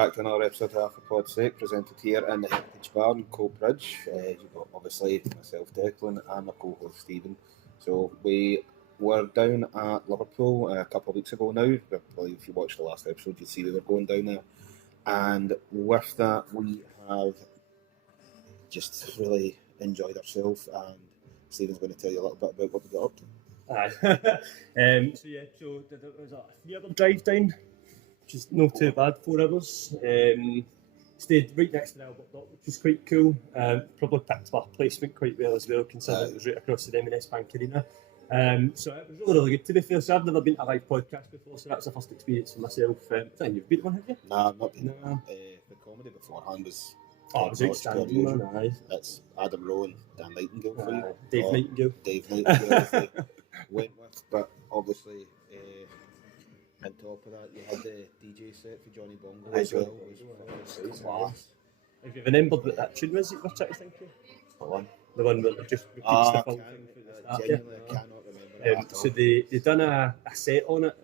back to another episode of AhfurPodSake, presented here in the Heritage Bar in Coatbridge. You've got obviously myself, Declán, and my co-host Stephen. So we were down at Liverpool a couple of weeks ago now. I believe if you watched the last episode, you'd see we were going down there. And with that, we have just really enjoyed ourselves. And Stephen's going to tell you a little bit about what we got up to. Aye. So there was a 3-hour drive down, which is not too bad, 4 hours. Stayed right next to the Albert Dock, which was quite cool. Probably picked my placement quite well as well, considering it was right across the M&S Bank Arena. So it was really good, to be fair. So I've never been to a live podcast before, so that's the first experience for myself. I think you've been to one, have you? Nah, I've not been. The comedy beforehand was... it was outstanding, man. Aye. That's Adam Rowe and Dan Nightingale for you. Dave Nightingale. Dave Nightingale went with, but obviously on top of that you had the DJ set for Johnny Bongo as well. It was class. Have you remembered what that tune was that you were trying to think of? What one? The one that just repeats the full thing from the start. Genuinely, I cannot remember it. So they done a set on it,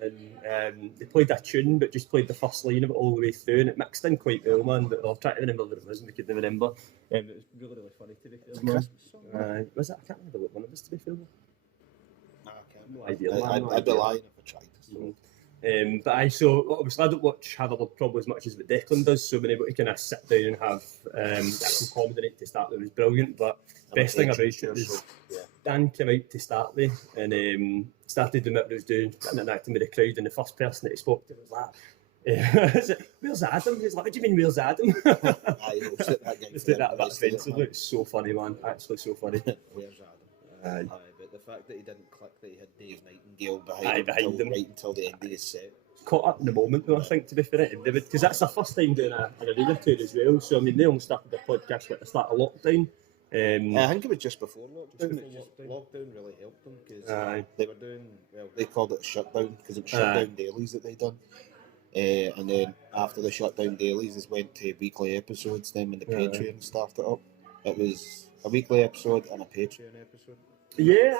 and they played a tune but just played the first line of it all the way through, and it mixed in quite well, man. But I'll try to remember what it was and we couldn't remember. It was really funny, to be fair, man. Was it? I can't remember what one it was, to be fair. I can't. No idea. I'd be lying if I tried. So. But obviously I don't watch Haverford probably as much as what Declan does, so being able to kind of sit down and have actual comedy night to start with was brilliant. But best thing about it was Dan came out to start with and started doing what he was doing, interacting with the crowd, and the first person that he spoke to was like, "Where's Adam?" He's like, "What do you mean, where's Adam?" Just did that a bit offensively. It's so funny, man. Actually, so funny. Where's Adam? But the fact that he didn't click that he had Dave Nightingale behind him right until the end of his set. Caught up in the moment, though, I think, to be fair, because that's the first time doing an arena tour as well. So I mean, they only started the podcast at the start of lockdown. I think it was just before lockdown. Lockdown really helped them because they were doing, well, they called it shutdown because it was shutdown dailies that they done. And then after the shutdown dailies, they went to weekly episodes. Then when the Patreon started up, it was a weekly episode and a Patreon episode. Yeah,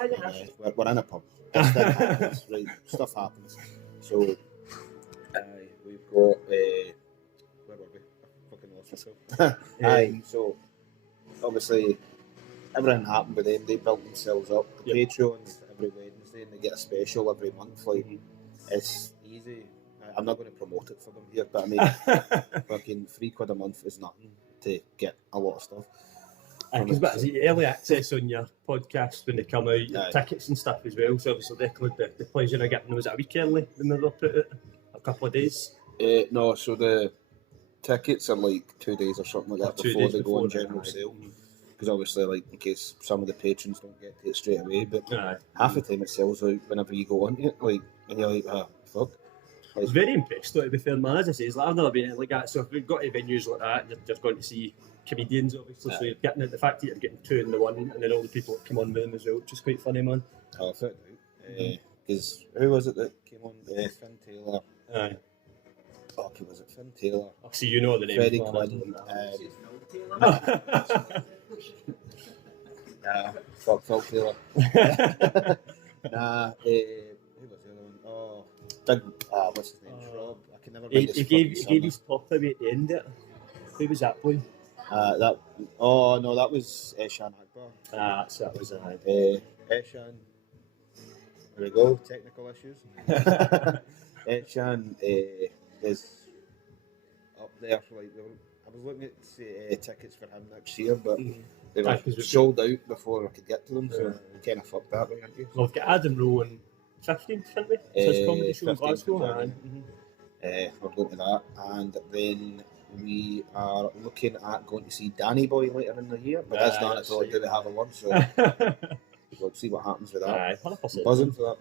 we're in a pub. This thing happens, right? Stuff happens. So we've got where were we? I fucking lost myself. So obviously everything happened with them. They built themselves up. The Patreon every Wednesday, and they get a special every month. Like it's easy. I'm not going to promote it for them here, but I mean, fucking £3 a month is nothing to get a lot of stuff. Because what is it, early access on your podcast when they come out, tickets and stuff as well. So obviously they include the pleasure of getting, was it a week early when they put it? A couple of days? No, so the tickets are like 2 days or something like that before they go on general sale. Because obviously, like, in case some of the patrons don't get to it straight away, but half the time it sells out whenever you go on it, like, and you're like, fuck. I was very impressed, though, to be fair, man. As I say, I've never been like that. So if we've got to venues like that, you're just going to see comedians, obviously. So you're getting the fact that you're getting 2 in the one, and then all the people that come on with them as well, which is quite funny, man. Oh, I found out. Because who was it that came on? Finn Taylor. Okay, was it Finn Taylor? I see you know the name. Freddie Quinn. Fuck Phil Taylor. Who was the other one? Oh, Doug. What's his name? Rob. I can never remember. He gave his pop away at the end of it. Who was that boy? That was Eshan Akbar. That was Eshan. There we go. Technical issues. Eshan is up there for like. I was looking at tickets for him next year, but they were sold out before I could get to them. So kind of fucked that way, aren't you? Well, I've got Adam Rowe on 15th, haven't we? It's his comedy show in Glasgow. We're going to that, and then we are looking at going to see Danny Boy later in the year, but that's not until do we have a one, so we'll see what happens with that. I'm buzzing for that.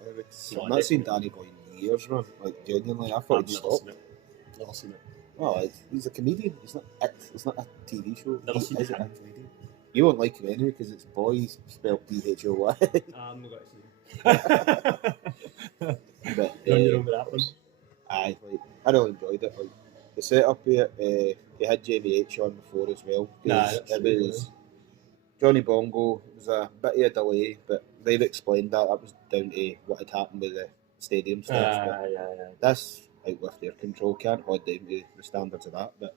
I've not seen Danny Boy in years, man. Like, genuinely, I thought he'd stopped. Never seen it. Oh, he's a comedian. It's not a TV show. Never seen it. You won't like him anyway because it's boys spelled BHOY. I'm not going to see it. But you're on your own with that one. I really enjoyed it. Like the setup here, we had Jamie H on before as well. It was Johnny Bongo. It was a bit of a delay, but they've explained that was down to what had happened with the stadium stuff. This outlive their control. Can't hold down to the standards of that. But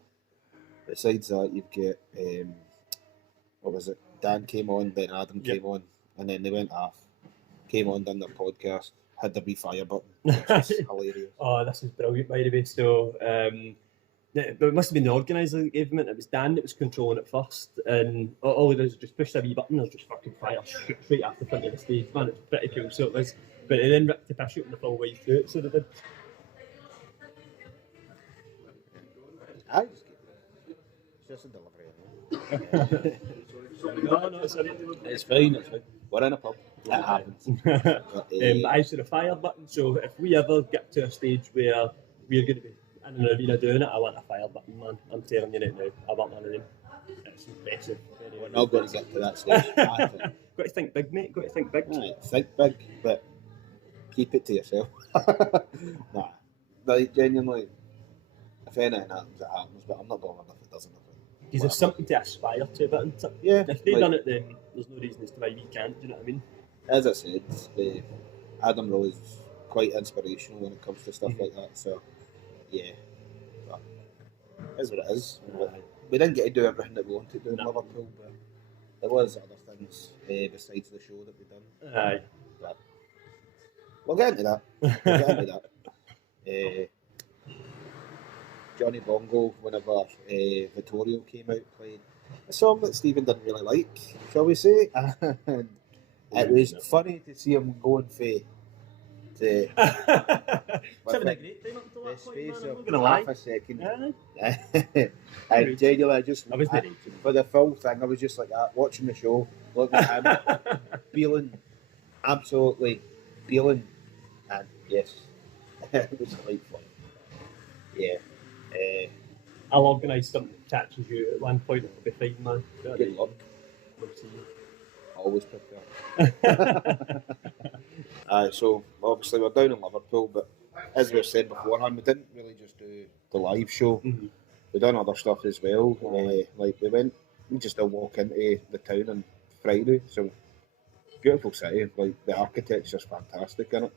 besides that, you've got what was it? Dan came on, then Adam came on, and then they went off. Came on, done their podcast, had the wee fire button, which is hilarious. Oh, this is brilliant, by the way. So, it must have been the organiser that gave them it. It was Dan that was controlling it first, and all he does is just push the wee button, there's just fucking fire straight off the front of the stage, man. It's pretty cool. So it was, but they then ripped the piss out in the full way through it, so they did. It's just a delivery. No, sorry. It's fine. We're in a pub. It happens. But I said a fire button. So if we ever get to a stage where we're going to be in an arena doing it, I want a fire button, man. I'm telling you right now. I want one of them. It's impressive. We're not going to get to that stage. Got to think big, mate. Got to think big. Right, think big, but keep it to yourself. Nah, like genuinely, if anything happens, it happens. But I'm not bothered if it doesn't. Because there's something to aspire to, but yeah, if they've done it, then there's no reason as to why we can't. Do you know what I mean? As I said, Adam Rowe is quite inspirational when it comes to stuff like that. So, yeah, but it is what it is. We didn't get to do everything that we wanted to do in Liverpool, but there was other things besides the show that we done. Aye, but we'll get into that. Johnny Bongo, whenever Vittorio came out, played a song that Stephen didn't really like, shall we say, and it was funny to see him going for the having a great time up to that space point, of half a second. I genuinely for the full thing, I was just like that, watching the show, looking at him, absolutely feeling, and yes, it was quite fun. Yeah. I'll organise something that catches you at one point. It'll be fine, man. Good luck. We'll see you. Always prepared. So obviously we're down in Liverpool, but as we said beforehand, we didn't really just do the live show. Mm-hmm. We done other stuff as well. Like we just did walk into the town on Friday. So beautiful city. Like the architecture's fantastic in it.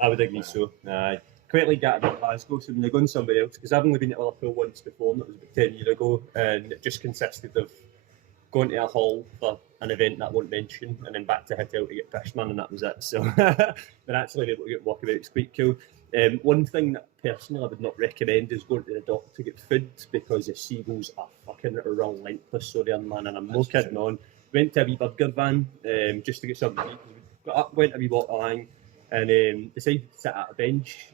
I would agree so. Aye. Quite like that about Glasgow, so when they're going somewhere else, because I've only been to Liverpool once before, and it was about 10 years ago, and it just consisted of going to a hall for an event that I won't mention, and then back to a hotel to get pissed, man, and that was it. So, but actually able to get walk about, it's quite cool. One thing that personally I would not recommend is going to the dock to get food, because the seagulls are fucking relentless, so there, man, and I'm no kidding on. Went to a wee burger van just to get something to eat. We got up, went a wee walk along, and decided to sit at a bench.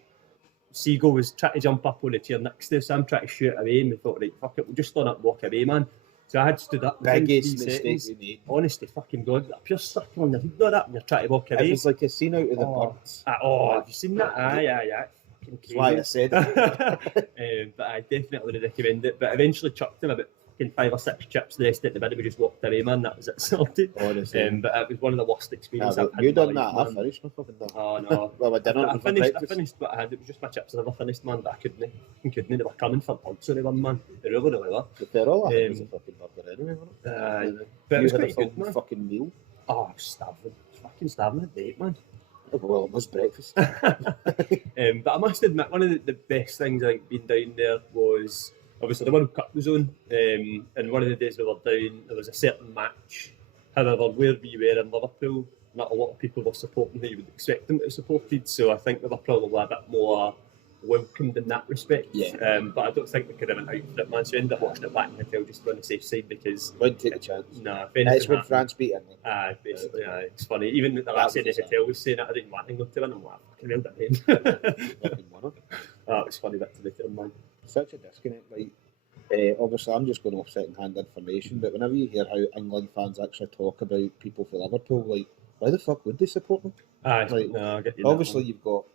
Seagull was trying to jump up on the chair next to us, so I'm trying to shoot away, and we thought, right, fuck it, we'll just stand up and walk away, man. So I had stood up. Biggest mistake we made. Honestly, fucking God, a pure circle on your head, not up, and you're trying to walk away. It was like a scene out of the Birds. Have you seen that? Aye. Fucking crazy. That's why I said it. But I definitely would recommend it. But eventually chucked him about fucking 5 or 6 chips, the rest of the bit, we just walked away, man. That was it, sorted. Honestly. But it was one of the worst experiences I've had. You done that? I finished my fucking dinner. Oh no. Well, I didn't. I finished what I had. It was just my chips. I never finished, man. But I couldn't. They were coming for pods or whatever, man. They really were. They're all I was a fucking burger anyway, wasn't it? But it was had quite a full good, man. fucking meal. Oh, I was starving. I was fucking starving at date, man. Well, it was breakfast. But I must admit, one of the best things I think being down there was obviously the World Cup was on, and one of the days we were down, there was a certain match. However, where we were in Liverpool, not a lot of people were supporting who you would expect them to have supported, so I think they were probably a bit more welcomed in that respect. Yeah. But I don't think we could have went out for it, man. So I ended up watching it back in the hotel just to be on the safe side, because wouldn't take a chance. Nah, That's when France beat England. Basically, it's funny. Even the last in the hotel was saying that I didn't want England to win. I'm like, fucking hell, that it was funny that to be fair, man. Such a disconnect. Like, obviously, I'm just going off second-hand information, but whenever you hear how England fans actually talk about people for Liverpool, like, why the fuck would they support them? I get you. Obviously, you've got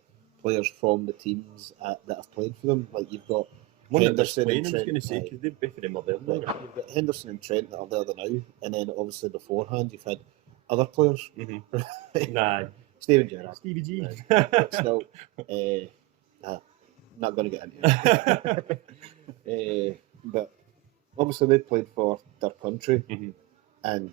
players from the teams that have played for them. Like, you've got one Henderson and Trent. I was going to say, because they've both of them are there. You've got Henderson and Trent that are there now, and then obviously beforehand you've had other players. Nah. Steven Gerrard. Stevie G. But still, not going to get into it. But obviously they played for their country, and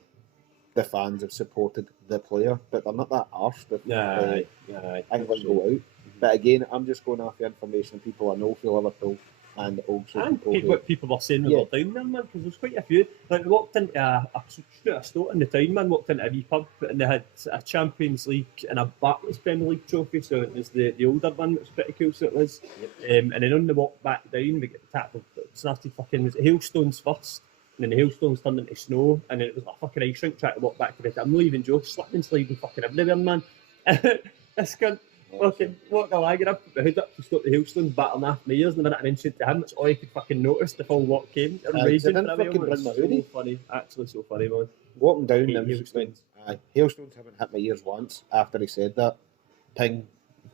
the fans have supported the player, but they're not that arse. But England go out. But again, I'm just going off the information of people I know for Liverpool and also And people what people were saying when we were down there, man, because there's quite a few. Like, we walked into a store in the town, man, walked into a wee pub, and they had a Champions League and a Barclays Premier League trophy, so it was the older one, which was pretty cool, so it was. And then on the walk back down, we get tackled, started fucking, was it hailstones first? And then the hailstones turned into snow, and then it was like a fucking ice rink trying to walk back to bed. I'm not even joking, slipping and sliding fucking everywhere, man. This cunt fucking walked along, I put my hood up to stop the hailstones battering off my ears, and the minute I mentioned to him, that's all I could fucking notice, the full walk came. Amazing. I didn't fucking bring my hoodie. So funny, actually so funny, man. Walking down them hailstones. Hailstones haven't hit my ears once after he said that. Ping,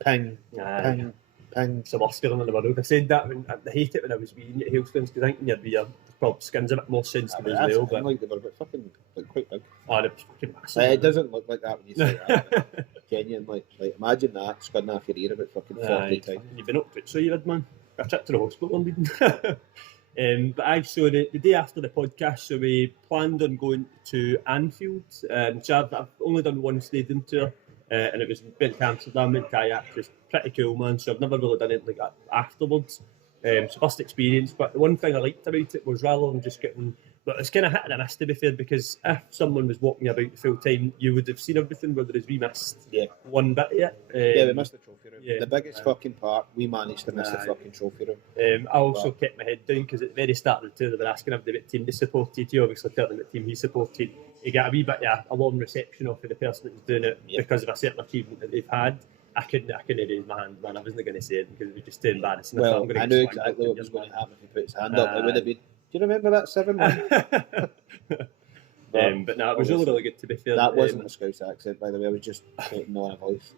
ping, ping, ping. It's the worst feeling in the world. I said that I hate it when I was wee and get hailstones because I think when you're wee, probably skin's a bit more sensitive as well. But like they were a bit fucking quite big. Oh, they're fucking massive. It doesn't look like that when you say that. Genuinely, like imagine that skinning off your ear about fucking 40 times. You've been up to it, so you did, man. A trip to the hospital, I'm reading. But so the day after the podcast, so we planned on going to Anfield. So I've only done one stadium tour, and it was went to Amsterdam, went to Ajax. It was pretty cool, man. So I've never really done it like that afterwards. So first experience, but the one thing I liked about it was rather than just getting, but it's kind of hit and a miss to be fair, because if someone was walking about full time, you would have seen everything, whereas we missed one bit of it. We missed the trophy room. The biggest fucking part, we managed to miss the fucking trophy room. I also kept my head down because at the very start of the tour they were asking everybody what team they supported. You obviously tell them what team he supported. You get a wee bit a long reception off of the person that was doing it because of a certain achievement that they've had. I couldn't raise my hand, man. I wasn't going to say it because it was just too embarrassing. Well, I knew exactly what was going to happen if he put his hand up. It would have been, do you remember that 7-1? But no, it was really, really good to be fair. That wasn't a Scouse accent, by the way. I was just putting on a voice.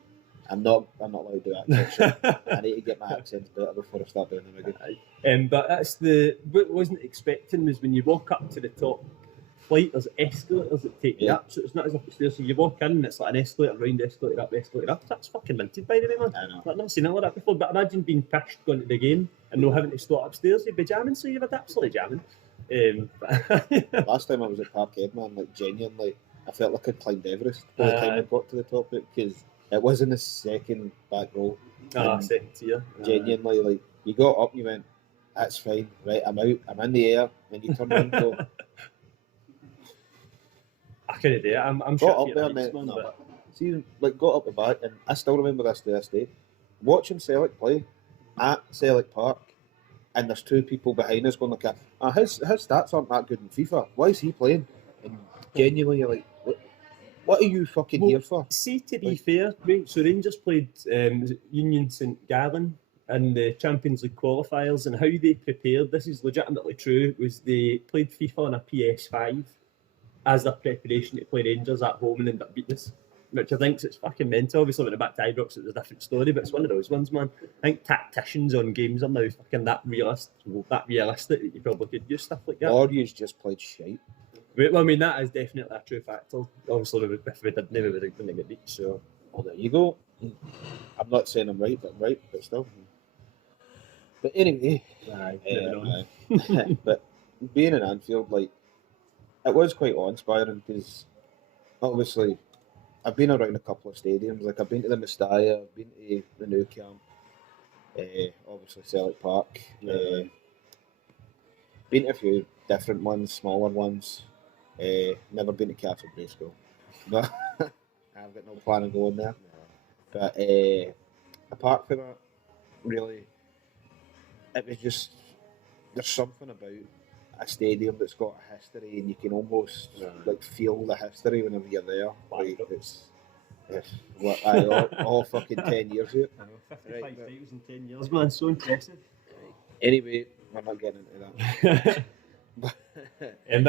I'm not allowed to do accents. So I need to get my accents better before I start doing them again. But that's what I wasn't expecting was when you walk up to the top flight, there's escalators that take you up, so it's not as if it's there. So you walk in and it's like an escalator round, escalator up. That's fucking minted, by the way, man. I know. I've never seen it like that before. But imagine being pushed going to the game and not having to stop upstairs. You'd be jamming, so you were absolutely jamming. Last time I was at Parkhead, man, like genuinely, I felt like I'd climbed Everest by the time I got to the top of it, because it was in the second back row. Second tier. Genuinely, like you got up and you went, that's fine, right? I'm out, I'm in the air. Then you turn around and go. I couldn't do it. I'm got sure up there, mate. No, but see, like got up the back, and I still remember this to this day. Watching Celtic play at Celtic Park, and there's two people behind us going like, his stats aren't that good in FIFA. Why is he playing? And genuinely, you're like, what are you fucking here for? See, to be fair, right, so Rangers played Union St Gallen in the Champions League qualifiers, and how they prepared, this is legitimately true, was they played FIFA on a PS5 as their preparation to play Rangers at home and end up beating us, which I think is fucking mental. Obviously, when the back to Ibrox, it was a different story, but it's one of those ones, man. I think tacticians on games are now fucking that realistic that you probably could use stuff like that. Or you just played shite. Well, I mean, that is definitely a true factor. Obviously, if we didn't, we wouldn't get beat, so... Well, there you go. I'm not saying I'm right, but still. But anyway... but being in Anfield, like, it was quite awe-inspiring because obviously I've been around a couple of stadiums. Like I've been to the Mestalla, I've been to the Nou Camp, obviously Celtic Park. Been to a few different ones, smaller ones. Never been to Castle Grayskull, but I've got no plan on going there. But apart from that, really, it was just there's something about a stadium that's got a history, and you can almost like feel the history whenever you're there. Like it's all fucking 10 years yet. 55 titles in 10 years, man. So impressive. Anyway, we're not getting into that. But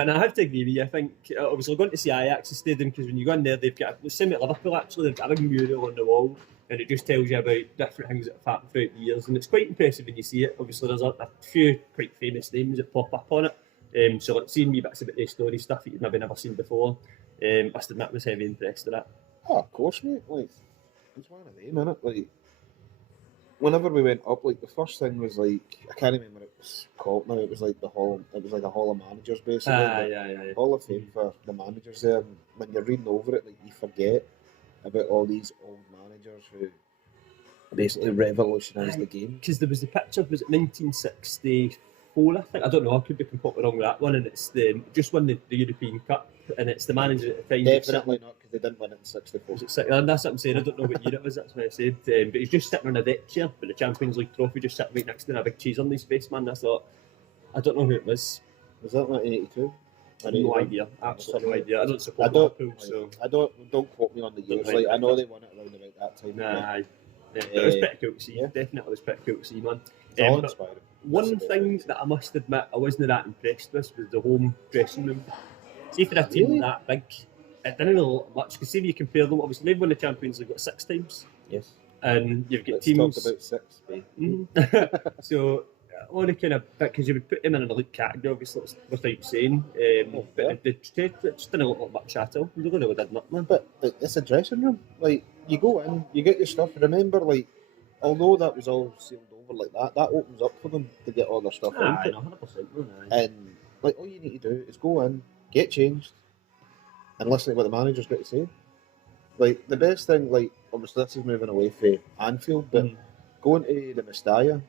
I have to agree with you. I think obviously going to see Ajax's stadium, because when you go in there, they've got the same at Liverpool. Actually, they've got a big mural on the wall, and it just tells you about different things that have happened throughout the years, and it's quite impressive when you see it. Obviously, there's a few quite famous names that pop up on it. So like seeing wee bits about their story, stuff that you've maybe never seen before. Must admit, was heavy impressed with that. Oh, of course, mate. Like it's one of them, innit? Like whenever we went up, like the first thing was like I can't remember what it was called now. It was like the hall. It was like a hall of managers, basically. Yeah. Hall of Fame for the managers there. And when you're reading over it, like you forget about all these old managers who basically revolutionised the game. Because there was the picture, was it 1964, I think? I don't know, I could be completely wrong with that one, and it's just won the European Cup, and it's the manager at the time. Definitely not, because they didn't win it in 64. Was it that's what I'm saying, I don't know what year it was, that's what I said. But he's just sitting on a deck chair with the Champions League trophy, just sitting right next to him, a big cheese on his face, man. I thought, I don't know who it was. Was that 1982? No idea, absolutely no idea. I don't support Liverpool, so I don't quote me on the years. Like, I know they won it around about that time. Nah, it was pretty cool to see. Definitely was pretty cool to see, man. It's all inspiring. One thing that I must admit I wasn't that impressed with was the home dressing room. See, for a team that big, it didn't really look much. Because see, if you compare them, obviously they've won the Champions League 6 times. Yes. And you've got Let's teams. talk about 6, babe. So, all the kind of, because you would put them in an elite category, obviously, without saying. But it just didn't look like much at all. They really did nothing, man. But it's a dressing room. Like, you go in, you get your stuff. Remember, like, although that was all sealed over like that opens up for them to get all their stuff out. 100%. And, like, all you need to do is go in, get changed, and listen to what the manager's got to say. Like, the best thing, like, obviously this is moving away from Anfield, but going to the Mestalla,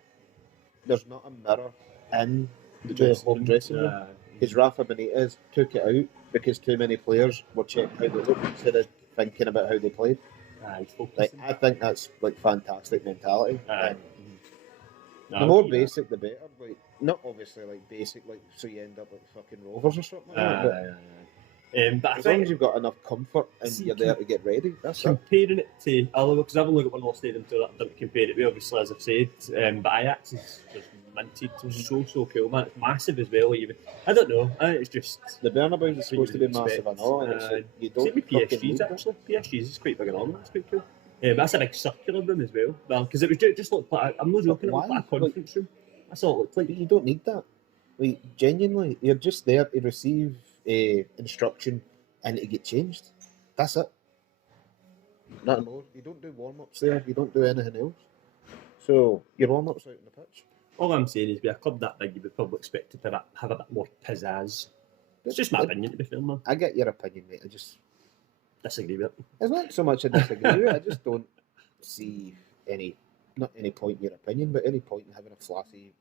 there's not a mirror in the home dressing room. Because Rafa Benitez took it out because too many players were checking how they looked instead of thinking about how they played. Like, I think that's like fantastic mentality. The more basic, the better. Like, not obviously like basic, like so you end up like fucking Rovers or something. But as long as you've got enough comfort and you're there to get ready, that's comparing it to other, because I've only got one more stadium to that I don't compare it with, obviously, as I've said. But Ajax is just minted, so cool, man. It's massive as well. Even I don't know. I think it's just the Bernabeu is supposed to be massive, I know. And it's like, you don't. Same with PSG's actually. PSG's is quite big and all. It's quite cool. That's a big circular room as well. Because it was just looked like I'm not joking. It looked like a conference room. That's all it looked like. But you don't need that. Like, genuinely, you're just there to receive instruction and to get changed. That's it. Nothing more. You don't do warm-ups there. You don't do anything else. So your warm-ups out on the pitch. All I'm saying is, with a club that big, you would probably expect it to have a bit more pizzazz. It's just my opinion, to be fair, man. I get your opinion, mate. I just disagree with it. It's not so much I disagree with it. I just don't see not any point in your opinion, but any point in having a flashy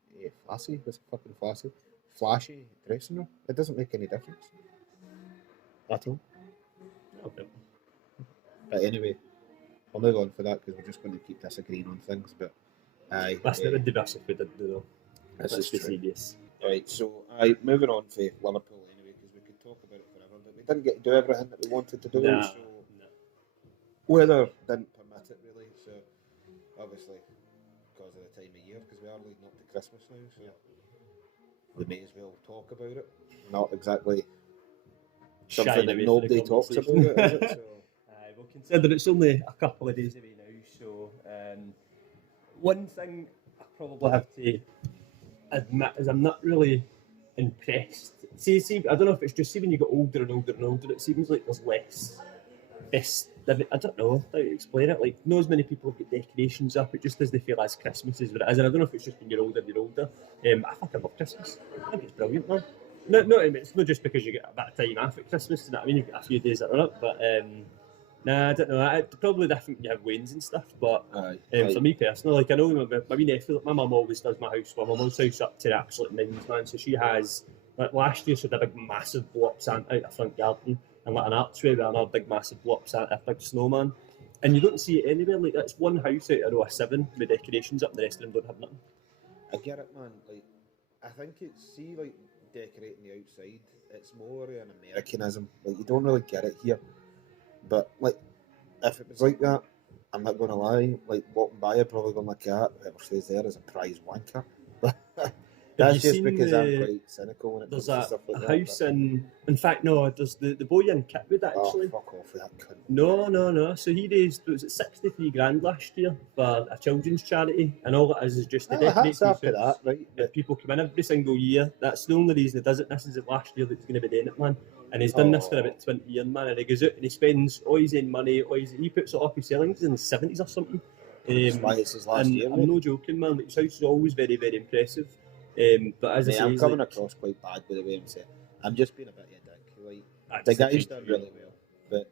dressing room. It doesn't make any difference at all. Okay. But anyway, I'll move on for that because we're just going to keep disagreeing on things. But that's not the best if we did do though. That's serious. Right, so moving on for Liverpool anyway, because we could talk about it forever, but we didn't get to do everything that we wanted to do. So weather didn't permit it really. So obviously, because of the time of year, because we are leading up to Christmas now, so we may as well talk about it. Not exactly something that nobody talks about, is it? So. Well, consider it's only a couple of days away now, so one thing I probably have to admit is I'm not really impressed. See, I don't know if it's just when you get older and older and older, it seems like there's less festive. I don't know how to explain it. Like, not as many people have got decorations up. It just doesn't feel as Christmas as what it is. And I don't know if it's just when you're older. I fucking love Christmas. I think it's brilliant, man. No, it's not just because you get a bit of time after Christmas. You know what I mean? You've got a few days that run up, but I don't know. It's probably different. You have wains and stuff, but for me personally, like I know my wee nephew, my mum always does my house. Well, my mum's house up to the absolute nines, man. So she has, like last year, she had a big massive blow up Santa out the front garden and like an archway with another big massive blow up Santa, a big snowman. And you don't see it anywhere. Like that's one house out of row of 7 with decorations up, and the rest of them don't have nothing. I get it, man. Like I think it's like decorating the outside. It's more an Americanism. Like you don't really get it here. But like, if it was like that, I'm not going to lie. Like walking by, I'd probably go like that. Whoever stays there is a prize wanker. That's just because I'm quite cynical when it comes to stuff like that. There's a house in fact, no, there's the boy in Kitwood actually. Oh, fuck off with that cunt. No. So he raised, was it 63 grand last year for a children's charity, and all it is just to decorate that, right? If people come in every single year, that's the only reason he does it. This is the last year that he's going to be doing it, man. And he's done this for about 20 years, man. And he goes out and he spends all his own money, he puts it up his sellings in the 70s or something. That's why it's his last year. I'm not joking, man. Like, his house is always very, very impressive. But as I say, I'm coming across quite bad with the way I'm saying. I'm just being a bit of a dick. Like, the guy's done really well, but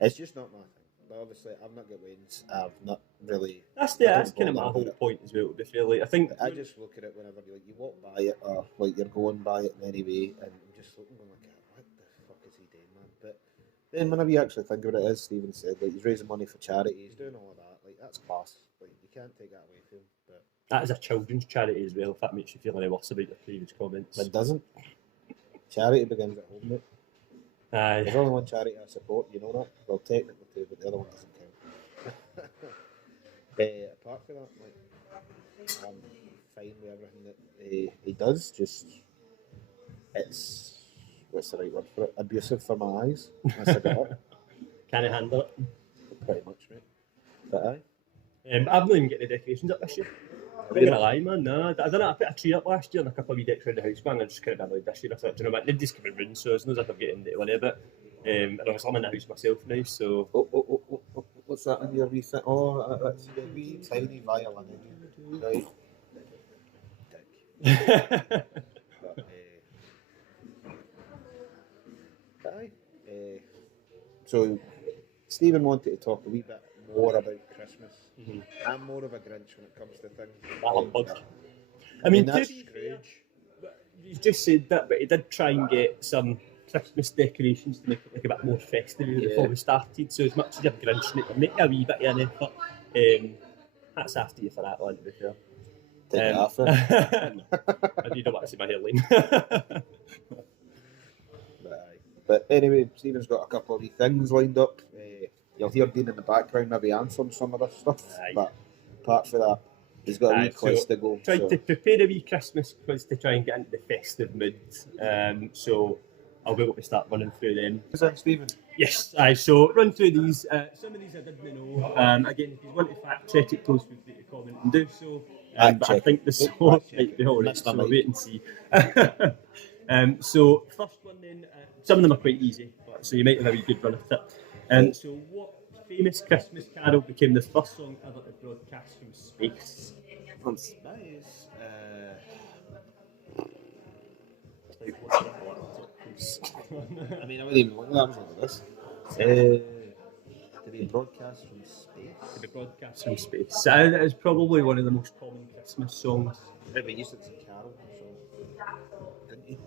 it's just not my thing. obviously I've not got wings. I've not really. That's I don't kind of my bother whole about it. point as well. To be fair, like I think I just look at it whenever you walk by it, or like you're going by it in any way, and I'm just looking going like, what the fuck is he doing, man? But then whenever you actually think about it, as Stephen said, like he's raising money for charity, he's doing all of that. Like that's class. Like you can't take that away from him. But that is a children's charity as well. If that makes you feel any worse about your previous comments. it doesn't. Charity begins at home, mate. Aye. There's only one charity I support, you know that? Well, technically two, but the other one doesn't count. Apart from that, like, I'm fine with everything that he does. Just, it's, what's the right word for it? Abusive for my eyes. That's about it. Can't handle it. Pretty much, mate. But aye. I've not even get the decorations up this year. I'm not gonna lie, man. No, I don't know. I put a tree up last year and a couple of wee decks around the house, man. I just kind of annoyed this year. I thought, you know what, nobody's coming round, so it's not as if I'm getting into it a bit. And obviously I'm in the house myself now, so. What's that in your wee thing? Oh, that's the wee tiny violin. Right. Dick. But, aye. So, Stephen wanted to talk a wee bit more about Christmas. Mm-hmm. I'm more of a Grinch when it comes to things. That humbug. I mean, that's to be Scrooge. fair, you just said that, but he did try and get some Christmas decorations to make it like a bit more festive before we started. So as much as you're Grinching it, make a wee bit of an effort. That's after you for that one, to be fair. Take it off it. I do not want to see my hairline. But anyway, Stephen's got a couple of wee things lined up. You'll hear Dean in the background maybe answering some of this stuff. Aye. But apart from that, he's got a wee quiz to go. Tried to prepare a wee Christmas quiz to try and get into the festive mood. So I'll be able to start running through them. Is that Stephen? Yes, so run through these. Some of these I didn't know. Again, if you want to fact check it, please feel free to comment and do so. But I think the score might be alright, so we'll wait and see. So first one then, some of them are quite easy, so you might have a wee good run at it. So what famous Christmas carol became the first song ever to broadcast from space? From space? I mean, I wouldn't even look at that like this. To be broadcast from space? To be broadcast from space. That is probably one of the most common Christmas songs. Yeah, but you said it's a carol, so didn't you?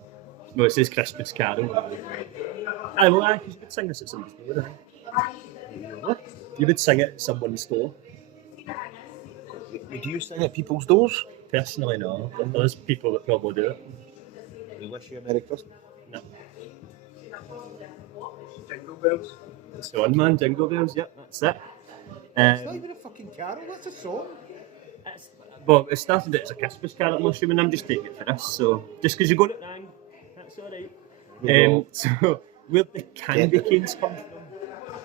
Well, it says Christmas carol. Aye, well, because you would sing this at someone's door, right? You would sing it at someone's door. Would you sing at people's doors? Personally, no. But there's people that probably do it. We wish you a Merry Christmas. No. Jingle bells. That's the one, man. Jingle bells, yep, that's it. It's not even a fucking carol, that's a song. Well, it started out as a Christmas carol, I'm assuming. I'm just taking it for this, so just because you got it wrong, that's alright. So, where did the candy canes come from?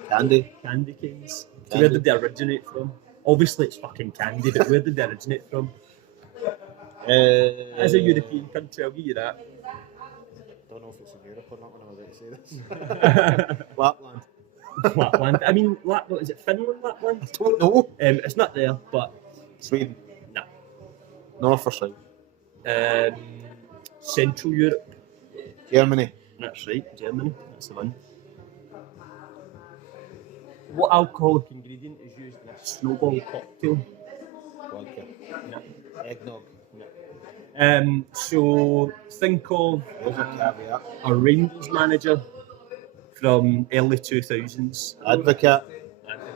Candy canes. So where did they originate from? Obviously it's fucking candy, but where did they originate from? As a European country, I'll give you that. I don't know if it's in Europe or not when I'm about to say this. Lapland. Lapland. I mean, Lapland, is it Finland, Lapland? I don't know. It's not there, but... Sweden. No. North or south? Central Europe. Germany. That's right, Germany. That's the one. What alcoholic ingredient is used in a snowball cocktail? Vodka. No. Eggnog. No. So think of There's a caveat. a Rangers manager from early 2000s. Advocate.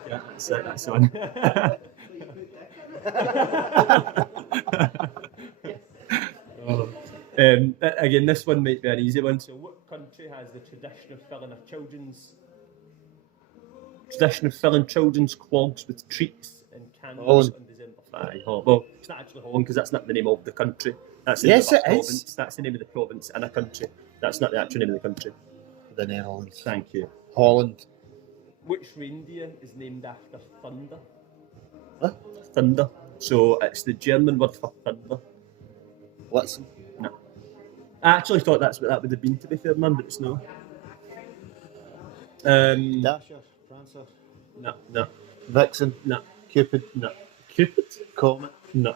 That's it, that's the one. Again, this one might be an easy one. So what country has the tradition of filling children's clogs with treats and candles on December 5? Well, it's not actually Holland because that's not the name of the country. That's the name of the province. That's the name of the province and a country. That's not the actual name of the country. The Netherlands. Thank you. Holland. Which reindeer is named after thunder? What? Thunder. So it's the German word for thunder. Blitzen. No. I actually thought that's what that would have been, to be fair, man, but it's no. Dasher. Prancer. No. Vixen. No. Cupid. No. Cupid? Comet. No.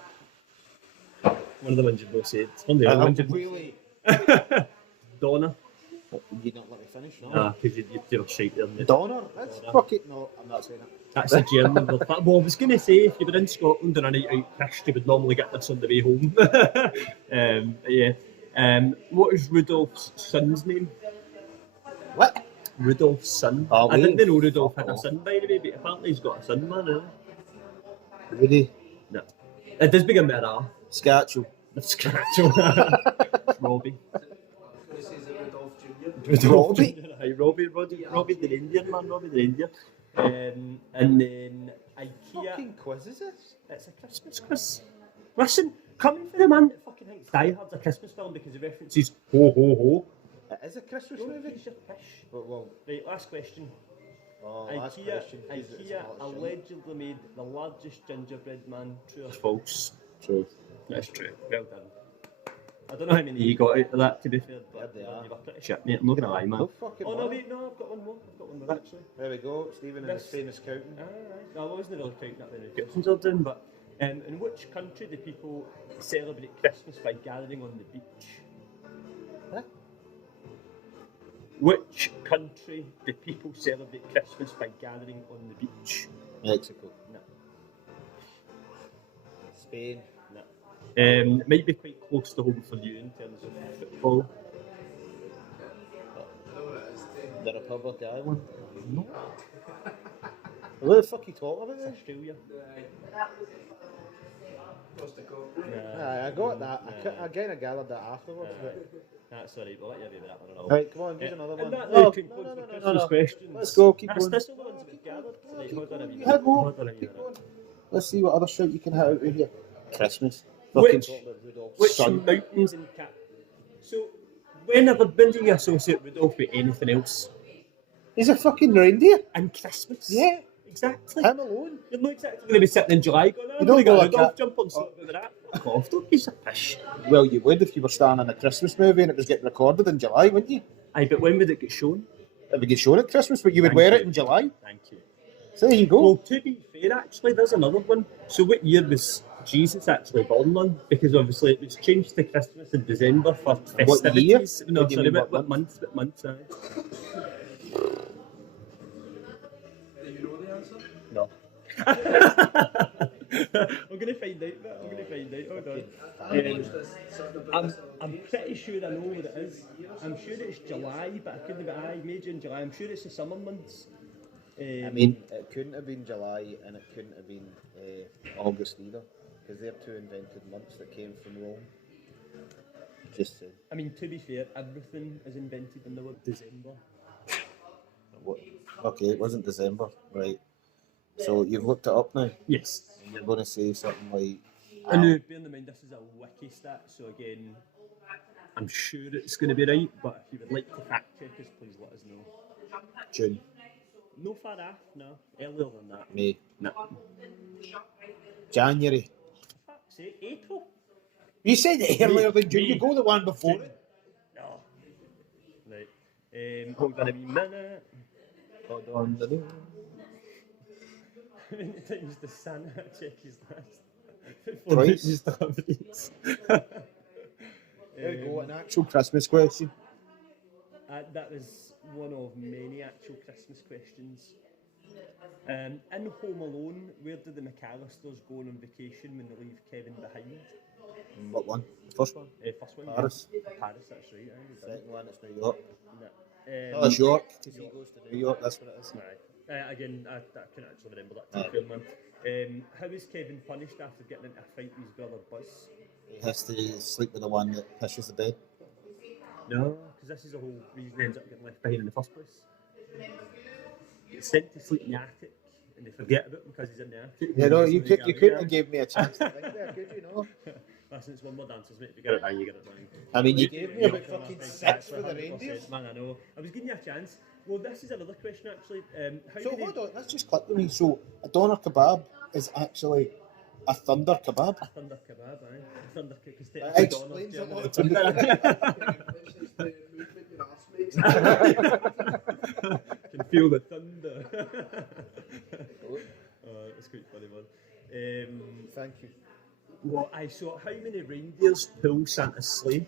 One of the ones you've both said. One of the other ones you've really? Donna. You not let me finish, no? Nah, because you were shite there. Donner? That's fucking... No, I'm not saying it. That's a German word. Well, I was going to say, if you were in Scotland on a night out crash, you would normally get this on the way home. Yeah. What is Rudolph's son's name? What? Rudolph's son. Oh, I didn't know Rudolph fuck had a off. son, by the way, but apparently he's got a son, man. Really? No. It does begin with an R. Scatchel. The scratch. Robbie. Robbie? Robbie the Indian, man. Robbie the Indian. And then What IKEA. fucking quiz is this? It's a Christmas quiz. Listen, coming for the man that fucking thinks Die Hard's a Christmas film because the references ho ho ho. It is a Christmas Don't movie? use your pish. Well, Right, last question. last IKEA, question. 'Cause it's IKEA a lot of shit. allegedly made the largest gingerbread man. True or false? True. That's true. Well done. I don't know how many you got out of that, to be fair, but There they are. you were pretty shit, mate. I'm not going to lie, man. No fucking Oh, no, bother. wait, no, I've got one more. Actually. There we go, Stephen and his This- famous counting. Alright. No, I wasn't really counting that many questions are doing, but in which country do people celebrate Christmas by gathering on the beach? Huh? Which country do people celebrate Christmas by gathering on the beach? Mexico. No. Spain. No. It might be quite close to home for you in terms of football. The Republic of Ireland. No. What the fuck are you talking about It's then? Australia. I got that. I kind of gathered that afterwards. But... That's alright, we'll let you be that one and all. Right, come on, give us another one. And that No, concludes the no. Christmas questions. Let's go, keep That's going. That's all the ones that we've gathered. Right, Keep hold on a going. wee You minute. had more. Hold on a wee Keep minute. going. Let's see what other shit you can hit out of here. Christmas. Which- Fucking talk about Rudolph's Which son. mountains in Cap? So, when do you associate Rudolph with anything else? He's a fucking reindeer. And Christmas? Yeah. Exactly. Him alone. You're not exactly going to be sitting in July going, I'm You going to don't get a go Rudolph like jump on something with that. Fuck off, don't be a pish. Well, you would if you were starring in a Christmas movie and it was getting recorded in July, wouldn't you? Aye, but when would it get shown? It would get shown at Christmas, but you would Thank wear you. it in July. Thank you. So there you go. Well, to be fair, actually, there's another one. So what year was Jesus actually born on? Because obviously it was changed to Christmas in December for festivities. year? No, What do you sorry, mean, what what month? What month, aye. Do you know the answer? No. I'm going to find out, but I'm going to find out. Hold on. I'm pretty sure I know what it is. I'm sure it's July, but I couldn't be May, June, July. I'm sure it's the summer months. I mean, it couldn't have been July and it couldn't have been August either, because they're two invented months that came from Rome. Just saying. I mean, to be fair, everything is invented in the word December. What? Okay, it wasn't December, right? So you've looked it up now, Yes. and you're going to say something like I know, bear in mind, this is a wiki stat, so again, I'm sure it's going to be right, but if you would like to fact check us, please let us know. June, No far off, no. Earlier than that. May, No. January. Fuck's sake, April? You said it earlier than June. May. You go the one before it. No. Right. Hold on a wee minute. Hold on. How many times does Santa check his list? Twice. His deliveries. There you go, an actual Christmas question. That was one of many actual Christmas questions. In Home Alone, where do the McAllisters go on vacation when they leave Kevin behind? What one? The first one? First one, Paris. Yeah. Paris, that's right. Second one, it's New York. No. Oh, it's York. Because he goes to New York, that's what it is. Again, I couldn't actually remember that too well, man. How is Kevin punished after getting into a fight with his brother Buzz? He has to sleep with the one that pishes the bed. No, because this is the whole reason he ends up getting left behind in the first place. He's sent to sleep in the attic, and they forget about him because he's in the attic. Yeah, no, you couldn't have give. gave me a chance to think there, could you, no? Listen, it's one more answers, mate. If you get it right, you get it right. I mean, you gave me about You're fucking right, 6 for the 100%, Rangers. Man, I know. I was giving you a chance. Well, this is another question, actually. How So many... hold on, let's just click with me. So a doner kebab is actually a thunder kebab. A thunder kebab, aye. A thunder because That explains a lot to me. It's the movement your arse makes. Can feel the thunder. That's quite funny, man. Thank you. Well, I saw how many reindeers pull Santa's sleigh?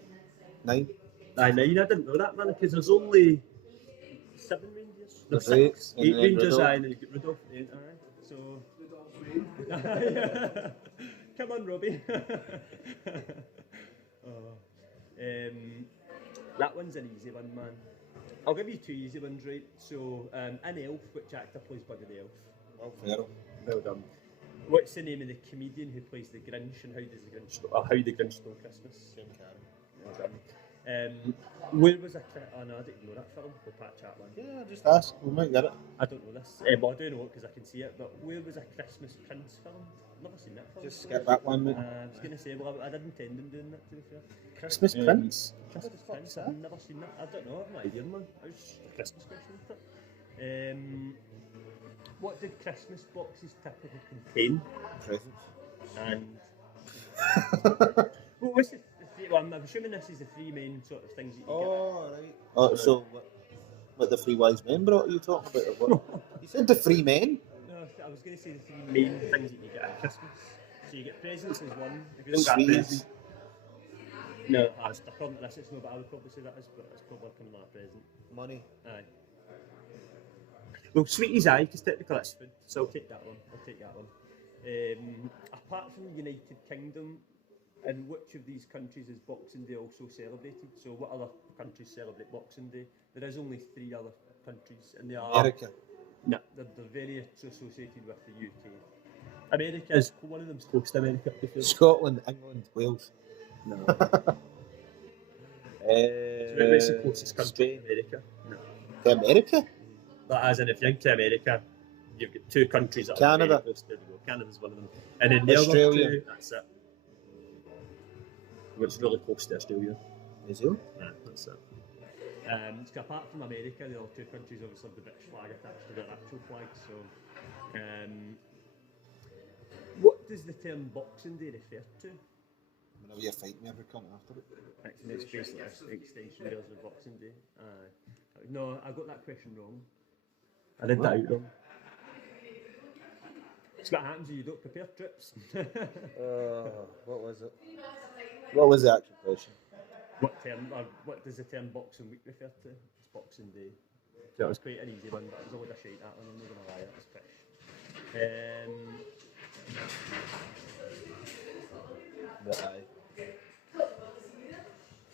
9. Aye, 9. I didn't know that, man, because there's only 7 reindeers. No, There's 6. eight, 8 and then reindeers, Rudolph. aye, and then you get Rudolph. Aye. So. Come on, Robbie. That one's an easy one, man. I'll give you 2 easy ones, right? So, an elf, which actor plays Buddy the Elf? Ferrell. Well done. What's the name of the comedian who plays the Grinch, and how the Grinch stole Christmas? Jim Carrey. Well done. Where was oh no, I didn't know that film. We'll patch that one. Yeah, just ask. We might get it. I don't know this. Well, I do know it because I can see it. But where was a Christmas Prince film? I've never seen that film. Just skip that one, mate. I was going to say, well, I didn't intend on doing that, to be fair. Christmas Prince? Christmas Prince? I've never seen that. I don't know. I've no idea, man. It was just a Christmas question, isn't it? What did Christmas boxes typically contain? Presents. And well, what's the three, well, I'm assuming this is the 3 main sort of things that you Oh, right. Oh, so what the 3 wise men brought? Are you talking about? Or what? You said the 3 men? No, I was going to say the 3 main things that you get at Christmas. So you get presents as one. If you don't get a present, no, according to this, it's not, but I would probably say that is, but it's probably coming like a present. Money. Aye. Well, sweeties, aye, because technically that's food, so I'll take that one. Apart from the United Kingdom, in which of these countries is Boxing Day also celebrated? So what other countries celebrate Boxing Day? There is only 3 other countries, and they are... America. No, they're very associated with the UK. America is... One of them's close to America. Scotland, England, Wales. No. What's the closest country to America? No. To America? But as in, if you're into America, you've got 2 countries that Canada. are very close. There you go. Canada's one of them. And then the Australia. other 2, that's it. Which is really close to Australia. New Zealand? Yeah, that's it. So apart from America, the other 2 countries obviously have the British flag attached to their actual flag. So, what does the term Boxing Day refer to? Whenever you fight me, every cunt after it. It's basically an extension of Boxing Day. No, I got that question wrong. I did that out wrong. It's what happens when you don't prepare trips. What was it? What was the actual question? What does the term Boxing Week refer to? It's Boxing Day. So it was quite an easy one, but it was a load of shite, that one, I'm not going to lie, it was pish.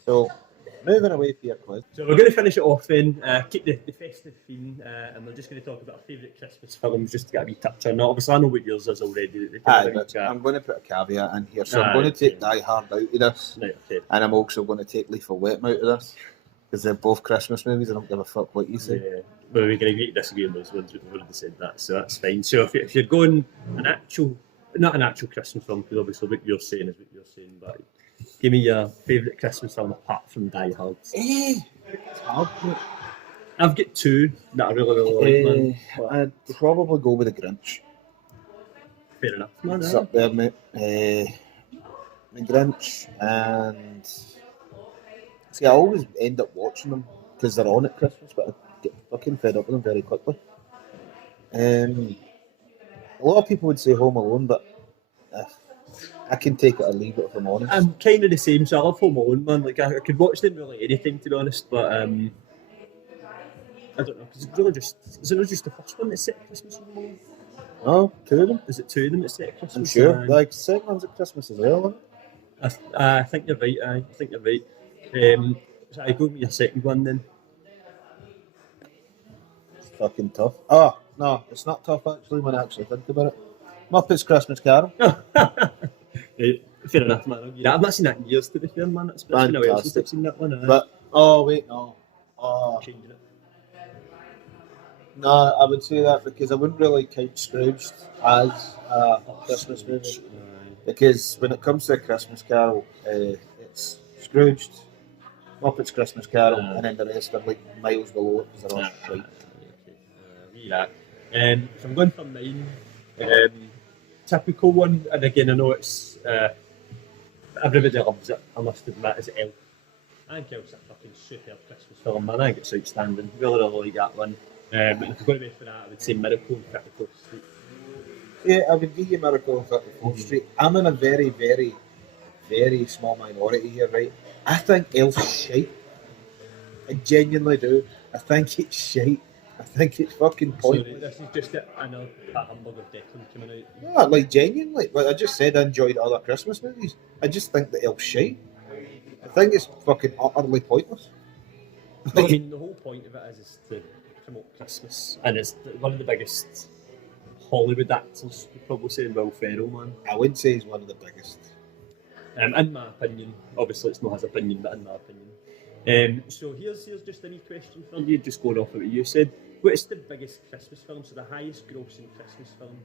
So, moving away from your quiz. So we're going to finish it off then, keep the festive theme, and we're just going to talk about our favourite Christmas films, just to get a wee touch on it. Obviously, I know what yours is already. But I'm going to put a caveat in here. So I'm going to take Die Hard out of this, Right, okay. and I'm also going to take Lethal Weapon out of this, because they're both Christmas movies. I don't give a fuck what you say. Yeah. Well, we're going to agree to disagree on those ones. We've already said that, so that's fine. So if you're going not an actual Christmas film, because obviously what you're saying is what you're saying, but give me your favourite Christmas film apart from Die Hard. It's hard, mate. I've got 2 that I really like, man. I'd probably go with The Grinch. Fair enough, man. It's up there, mate. The Grinch, and see, I always end up watching them because they're on at Christmas, but I get fucking fed up with them very quickly. A lot of people would say Home Alone, but I can take it or leave it if I'm honest. I'm kind of the same, so I love Home Alone, man. Like, I could watch them really anytime, to be honest, but I don't know, because it's really just... Is it not just the first one that's set at Christmas, Home Alone? No, 2 of them. Is it 2 of them that's set at Christmas? I'm sure. Like, second one's at Christmas as well, isn't it? I think you're right, I think you're right. So I go with your second one then. It's fucking tough. Oh, no, it's not tough actually when I actually think about it. Muppets Christmas Carol. Right, fair enough, man. Yeah, I've not seen that in years, to be fair, man. It's been a while since I've seen that one. But, oh, wait, no. Changing it. No, I would say that because I wouldn't really count Scrooged as a Christmas movie. Because when it comes to a Christmas Carol, it's Scrooged, Muppets Christmas Carol, and then the rest are like miles below it because they're all shite. Yeah. So I'm going for mine. Typical one, and again, I know it's everybody loves it. I must admit, is Elf. I think Elf's a fucking super Christmas film, man. I think it's outstanding. Really like that one. But if you're going to be for that, I would say Miracle on 54th Street. Yeah, I would give you Miracle on 54th Street. I'm in a very, very, very small minority here, right? I think Elf's shite. I genuinely do. I think it's shite. I think it's fucking So pointless. this is just another humbug of Declan coming out. No, like genuinely. Like I just said, I enjoyed other Christmas movies. I just think the Elf's shite. I think it's fucking utterly pointless. I mean, the whole point of it is to promote Christmas, and it's one of the biggest Hollywood actors. You'd probably say Will Ferrell, man. I wouldn't say he's one of the biggest. In my opinion, obviously it's not his opinion, but in my opinion. So here's just a wee question for you, just going off of what you said. What's the biggest Christmas film? So the highest grossing Christmas film?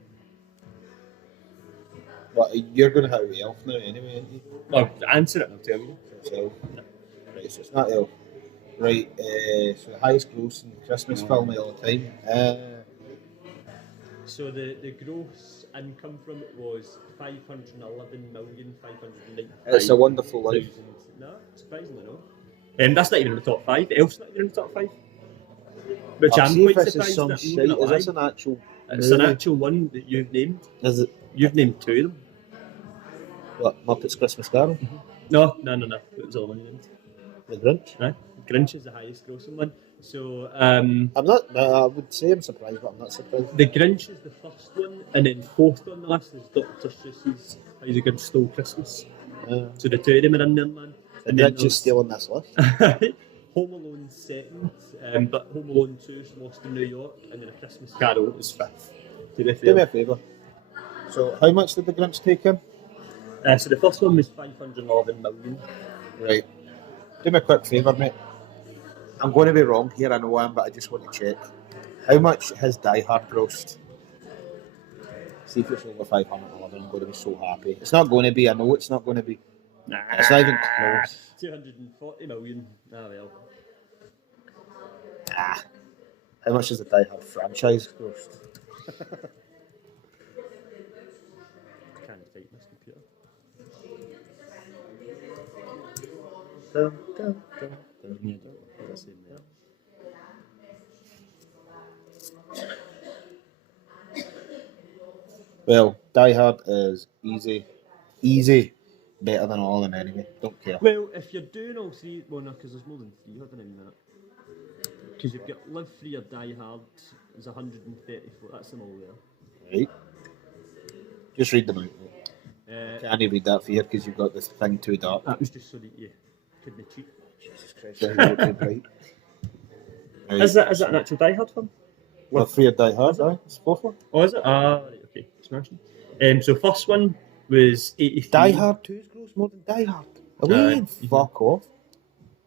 But you're going to have Elf now anyway, aren't you? Well, answer it and I'll tell you. So it's Elf. Right, so it's not Elf. Right, so the highest grossing Christmas film of all time. So the gross income from it was 511,595,000. It's a Wonderful Life. No, surprisingly no. That's not even in the top 5. Elf's not even in the top 5. Which I'll I'm see if quite this is surprised some at. shit. Is this an actual It's movie? an actual one that you've named. Is it You've named 2 of them. what, Muppets Christmas Carol? No. It was the other one you named. The Grinch? No. Grinch is the highest grossing one. So I'm not, I would say I'm surprised, but I'm not surprised. the Grinch is the first one, and then fourth on the list is Dr. Seuss's How the Grinch Stole Christmas. So the 2 of them are in there, man. The Grinch is still on this list. Home Alone second, but Home Alone 2 is Lost in New York, and then A Christmas Carol is 5th. To be Do me fair. a favour. So, how much did the Grinch take in? So the first one was 511 million. Right. Do me a quick favour, mate. I'm going to be wrong here, I know I am, but I just want to check. How much has Die Hard grossed? See if it's over 511, I'm going to be so happy. It's not going to be, I know it's not going to be. Nah. It's not even close. 240 million. Ah, well. How much has the Die Hard franchise grossed? Can't type this computer. Dun, dun, dun, dun. That's in there. Well, Die Hard is easy better than all of them anyway. Don't care. Well, if you're doing all 3, well, no, because there's more than 3. Hold on a minute. Because you've got Live Free or Die Hard is 134. That's them all there. Right. Just read them out. Mate. Can't read that for you because you've got this thing too dark. That was just so that you couldn't cheat. Jesus Christ, you look too bright. Right. Is that an actual Die Hard film? Live Free or Die Hard, aye? It's the fourth one. Oh, is it? Ah, right, okay. Smashing. So first one was 83. Die Hard 2's gross more than Die Hard. Are we in? Fuck off.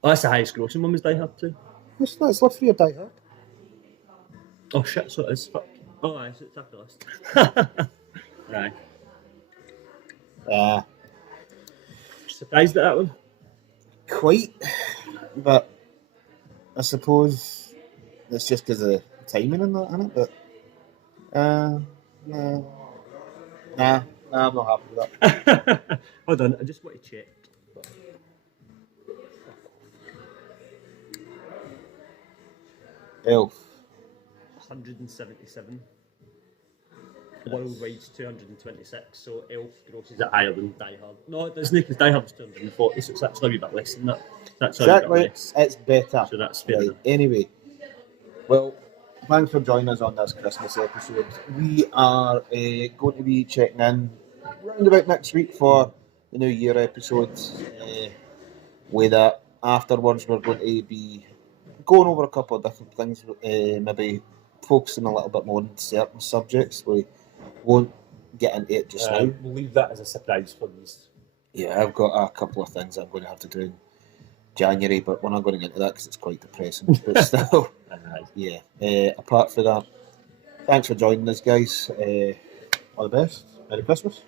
Oh, that's the highest grossing one was Die Hard 2. It's not, it's Live Free or Die Hard. Oh shit, so it is. Fuck. Oh, aye, so it's after the list. Aye. Surprised at that one? Quite. But I suppose it's just because of the timing and that, innit? But, nah, I'm not happy with that. Hold on, I just want to check. Elf. 177. Worldwide's 226, so Elf grosses it higher than Die Hard. No, it doesn't, because Die Hard was 240, so it's actually a wee bit less than that. That's Exactly, less. it's better. So that's fair Right. enough. Anyway, well, thanks for joining us on this Christmas episode. We are going to be checking in round about next week for the New Year episodes. With that, afterwards, we're going to be going over a couple of different things, maybe focusing a little bit more on certain subjects. We won't get into it just now. We'll leave that as a surprise for these. Yeah, I've got a couple of things I'm going to have to do in January, but we're not going to get into that because it's quite depressing. But still, yeah. Apart from that, thanks for joining us, guys. All the best. Merry Christmas.